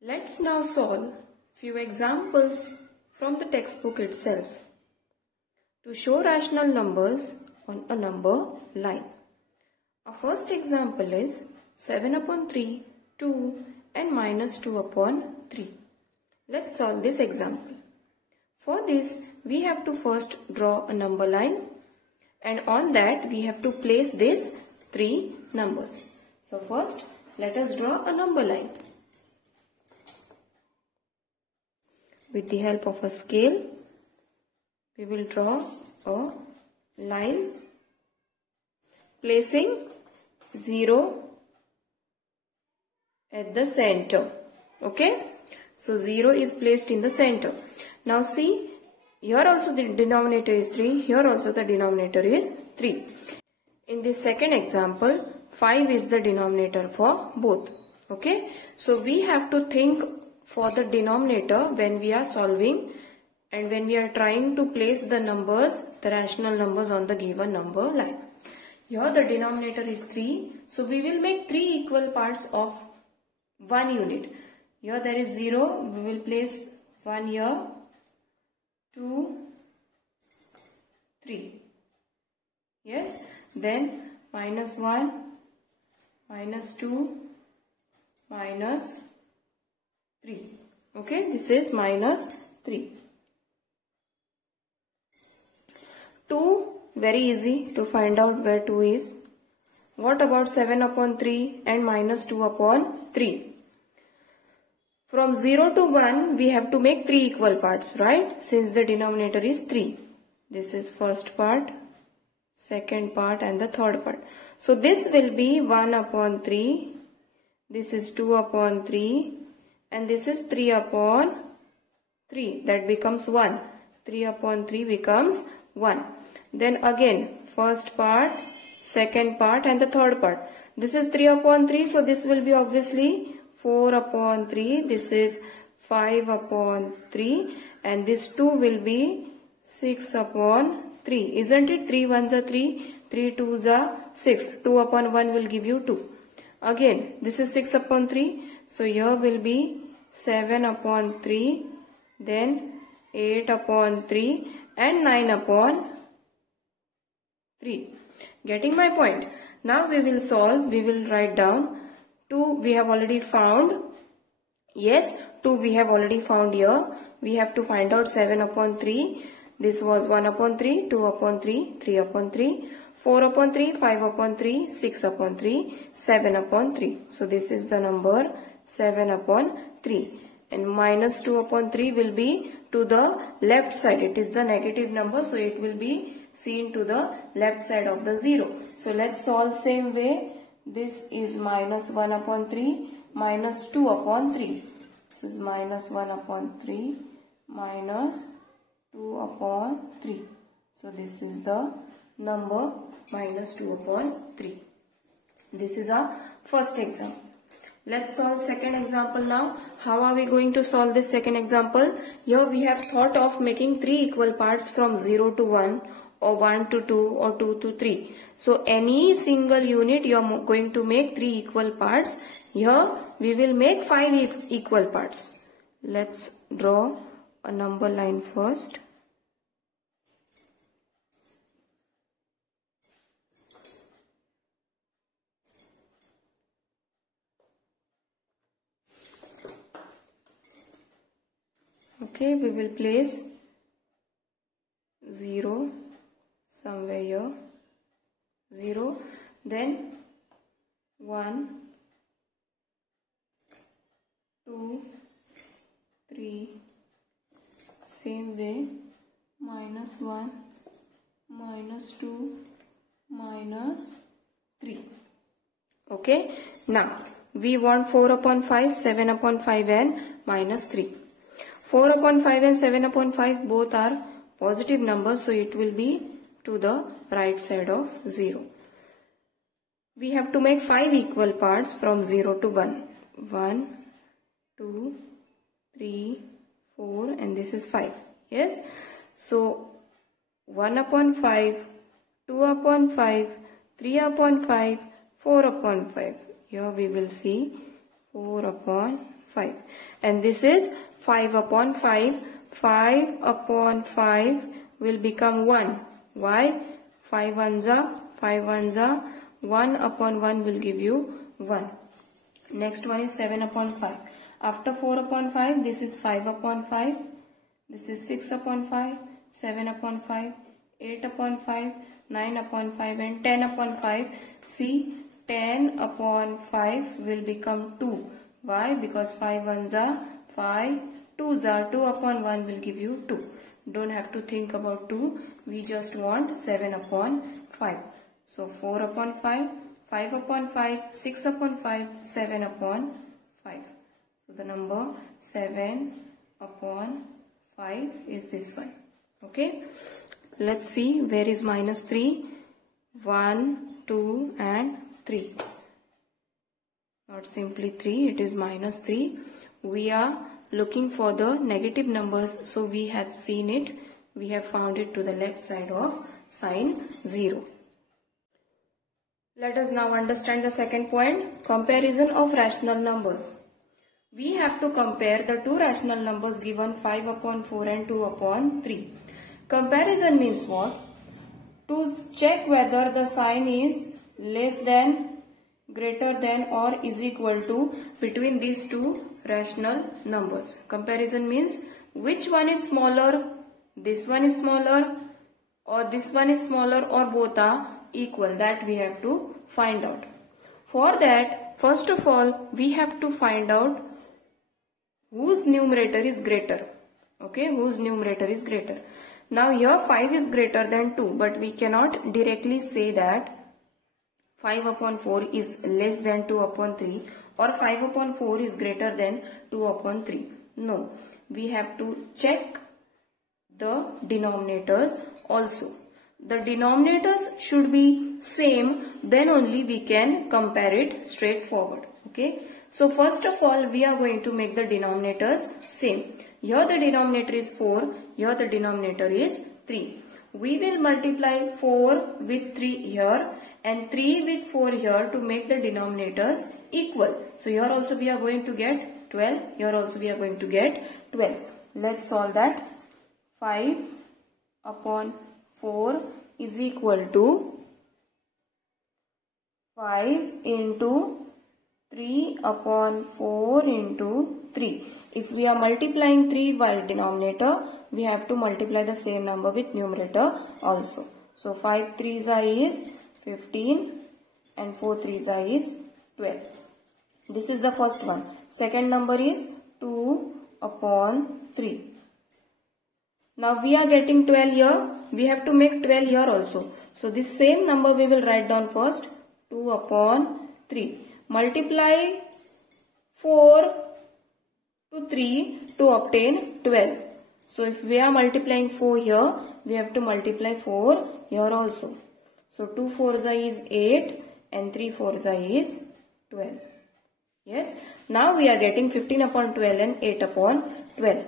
Let's now solve few examples from the textbook itself to show rational numbers on a number line. Our first example is 7 upon 3, 2 and minus 2 upon 3. Let's solve this example. For this, we have to first draw a number line, and on that we have to place these three numbers. So first, let us draw a number line. With the help of a scale, we will draw a line placing 0 at the center. Okay, so 0 is placed in the center. Now see, here also the denominator is 3, here also the denominator is 3. In this second example, 5 is the denominator for both. Okay, so we have to think for the denominator when we are solving and when we are trying to place the numbers, the rational numbers on the given number line. Here the denominator is 3, so we will make 3 equal parts of 1 unit. Here there is 0, we will place 1 here, 2, 3. Yes, then minus 1, minus 2, minus 3. Okay, this is minus 3. 2, very easy to find out where 2 is. What about 7 upon 3 and minus 2 upon 3? From 0 to 1, we have to make 3 equal parts, right? Since the denominator is 3. This is first part, second part and the third part. So this will be 1 upon 3. This is 2 upon 3. And this is 3 upon 3. That becomes 1. 3 upon 3 becomes 1. Then again, first part, second part and the third part. This is 3 upon 3. So this will be obviously 4 upon 3. This is 5 upon 3. And this 2 will be 6 upon 3. Isn't it? 3 ones are 3. 3 twos are 6. 2 upon 1 will give you 2. Again, this is 6 upon 3. So here will be 7 upon 3. Then 8 upon 3. And 9 upon 3. Getting my point? Now we will solve. We will write down. 2 we have already found. Yes, 2 we have already found here. We have to find out 7 upon 3. This was 1 upon 3, 2 upon 3, 3 upon 3, 4 upon 3, 5 upon 3, 6 upon 3, 7 upon 3. So this is the number 7 upon 3. And minus 2 upon 3 will be to the left side. It is the negative number, so it will be seen to the left side of the 0. So let's solve same way. This is minus 1 upon 3, minus 2 upon 3. This is minus 1 upon 3, minus 2 upon 3. So this is the number minus 2 upon 3. This is our first example. Let's solve second example now. How are we going to solve this second example? Here we have thought of making 3 equal parts from 0 to 1 or 1 to 2 or 2 to 3. So any single unit you are going to make 3 equal parts. Here we will make 5 equal parts. Let's draw a number line first. Okay, we will place 0 somewhere here, 0, then 1, 2, 3, same way, minus 1, minus 2, minus 3. Okay, now we want 4 upon 5, 7 upon 5 and minus 3. 4 upon 5 and 7 upon 5 both are positive numbers, so it will be to the right side of 0. We have to make 5 equal parts from 0 to 1. 1, 2, 3, 4 and this is 5. Yes. So 1 upon 5, 2 upon 5, 3 upon 5, 4 upon 5. Here we will see 4 upon 5. And this is 5 upon 5. 5 upon 5 will become 1. Why? 5 ones are 5 ones are 1 upon 1 will give you 1. Next one is 7 upon 5. After 4 upon 5, this is 5 upon 5. This is 6 upon 5, 7 upon 5, 8 upon 5, 9 upon 5 and 10 upon 5. See, 10 upon 5 will become 2. Why? Because 5 ones are 5, 2s are 2 upon 1 will give you 2. Don't have to think about 2. We just want 7 upon 5. So 4 upon 5, 5 upon 5, 6 upon 5, 7 upon 5. So the number 7 upon 5 is this one. Okay. Let's see where is minus 3. 1, 2 and 3. Not simply 3, it is minus 3. We are looking for the negative numbers, so we have seen it. We have found it to the left side of sign 0. Let us now understand the second point, comparison of rational numbers. We have to compare the two rational numbers given 5 upon 4 and 2 upon 3. Comparison means what? To check whether the sign is less than, greater than or is equal to between these two rational numbers. Comparison means which one is smaller, this one is smaller or this one is smaller or both are equal. That we have to find out. For that, first of all, we have to find out whose numerator is greater. Okay, whose numerator is greater. Now here 5 is greater than 2, but we cannot directly say that 5 upon 4 is less than 2 upon 3 or 5 upon 4 is greater than 2 upon 3. No, we have to check the denominators also. The denominators should be same, then only we can compare it straightforward. Okay. So first of all, we are going to make the denominators same. Here the denominator is 4, here the denominator is 3. We will multiply 4 with 3 here and 3 with 4 here to make the denominators equal. So here also we are going to get 12, here also we are going to get 12. Let's solve that. 5 upon 4 is equal to 5 into 3 upon 4 into 3. If we are multiplying 3 by denominator, we have to multiply the same number with numerator also. So 5 3s is 15 and 4 3s is 12. This is the first one. Second number is 2 upon 3. Now we are getting 12 here. We have to make 12 here also. So this same number we will write down first. 2 upon 3. Multiply 4 to 3 to obtain 12. So if we are multiplying 4 here, we have to multiply 4 here also. So 2 4s is 8 and 3 4s is 12. Yes. Now we are getting 15 upon 12 and 8 upon 12.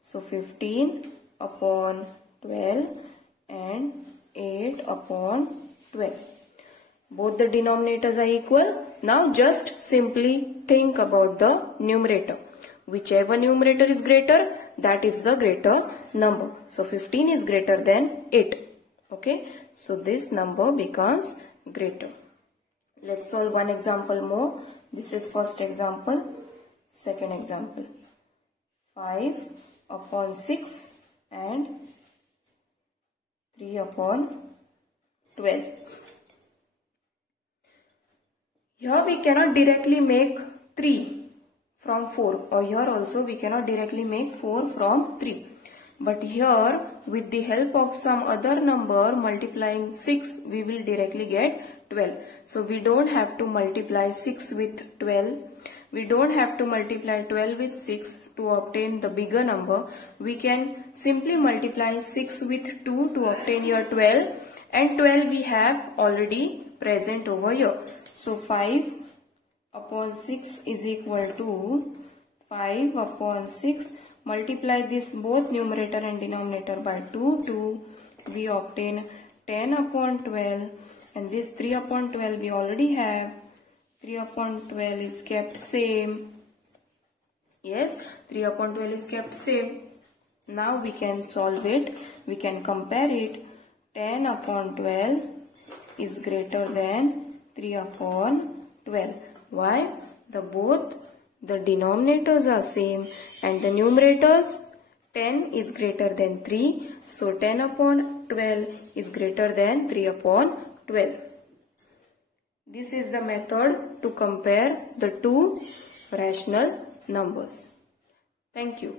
So 15 upon 12 and 8 upon 12. Both the denominators are equal. Now just simply think about the numerator. Whichever numerator is greater, that is the greater number. So 15 is greater than 8. Okay. So this number becomes greater. Let's solve one example more. This is first example. Second example. 5 upon 6 and 3 upon 12. Here we cannot directly make 3 from 4, or here also we cannot directly make 4 from 3. But here with the help of some other number multiplying 6, we will directly get 12. So we don't have to multiply 6 with 12. We don't have to multiply 12 with 6 to obtain the bigger number. We can simply multiply 6 with 2 to obtain your 12, and 12 we have already present over here. So 5 upon 6 is equal to 5 upon 6. Multiply this both numerator and denominator by 2. We obtain 10 upon 12, and this 3 upon 12 we already have. 3 upon 12 is kept same. Yes, 3 upon 12 is kept same. Now we can solve it. We can compare it. 10 upon 12 is greater than 3 upon 12. Why? Both the denominators are same and the numerators, 10 is greater than 3. So 10 upon 12 is greater than 3 upon 12. This is the method to compare the two rational numbers. Thank you.